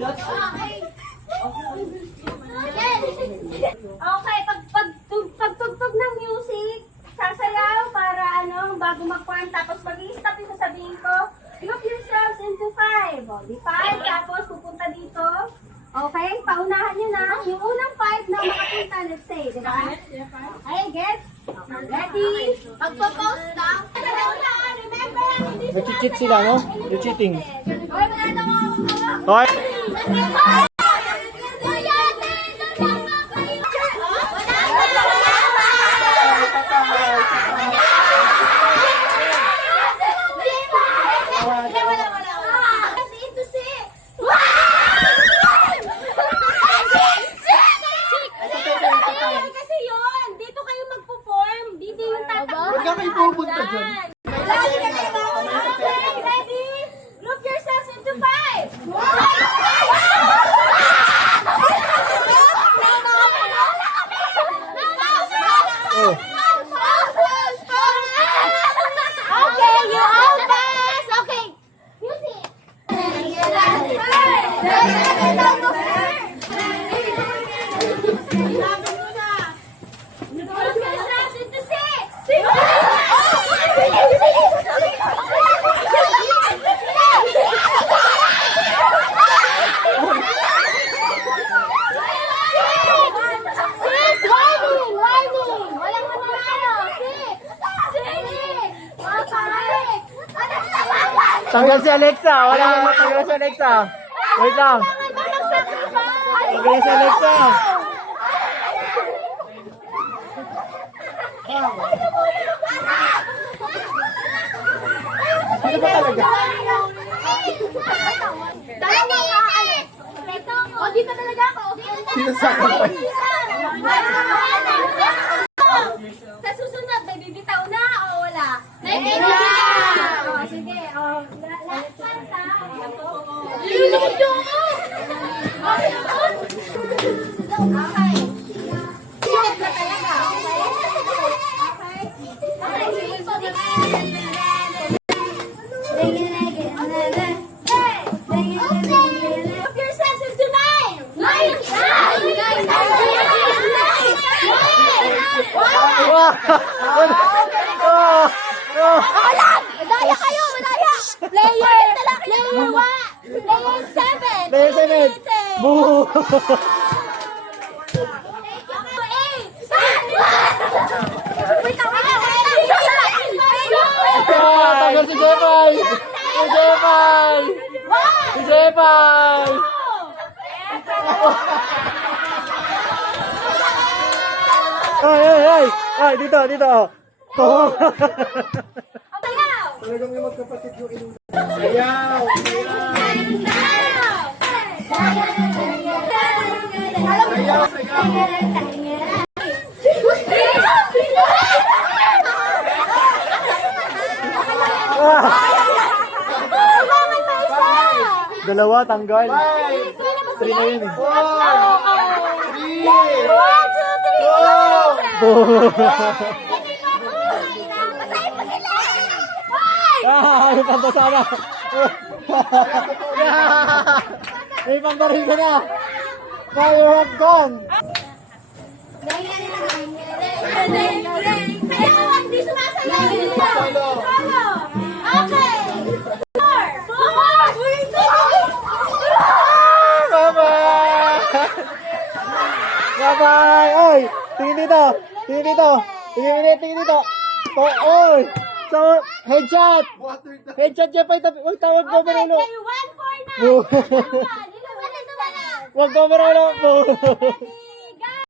Okay, pagtugtog ng music, sasayaw para bago mag-form. Tapos pag-i-stop yung sasabihin ko, group yourselves into 5. O, di 5, tapos pupunta dito. Okay, paunahan nyo na. Yung unang 5 na makapunta, let's say, di ba? Okay, gets? Ready? Magpo-post na. Remember, hindi Nag-cheat sila, no? You're cheating. Hoy, wala na mga Hoy! Huwag ka kayo pupunta dyan. Ready? Group yourselves into 5. Oh. Okay, you all pass. Okay. Music. Group yourselves into 6. Tanggal si Alexa. Wala na tanggal si Alexa. Wait lang. Tanggal si Alexa. Sino ba talaga? O, dito talaga ako. Sino sa akin? Sa susunod, may bibitaw na o wala? May bibitaw! O, sige. O, last chance ha. Luluto ko! Okay. Sinip na talaga, okay? Group yourselves into 9! 9! Madaya kayo! Madaya! Player 7! Player 7. Boo! Tanggal si Jepay! Si Jepay! Si Jepay! Ay! Ay, dito! Talagang yung magkapatid yung inulan. Sayaw! Dalawa, tanggal. 3 na yun eh. 1, 2, 3, 4! May pambasana. May pambarin ka na. Fire have gone. Hindi sumasayaw. Okay. 4. Bye-bye! Oy! Tingin dito! Tingin dito! Oy! So, headshot! Headshot dyan pa itabi. Huwag tawag ko Okay, Marulo. play 1 for 9. Huwag ko Marulo.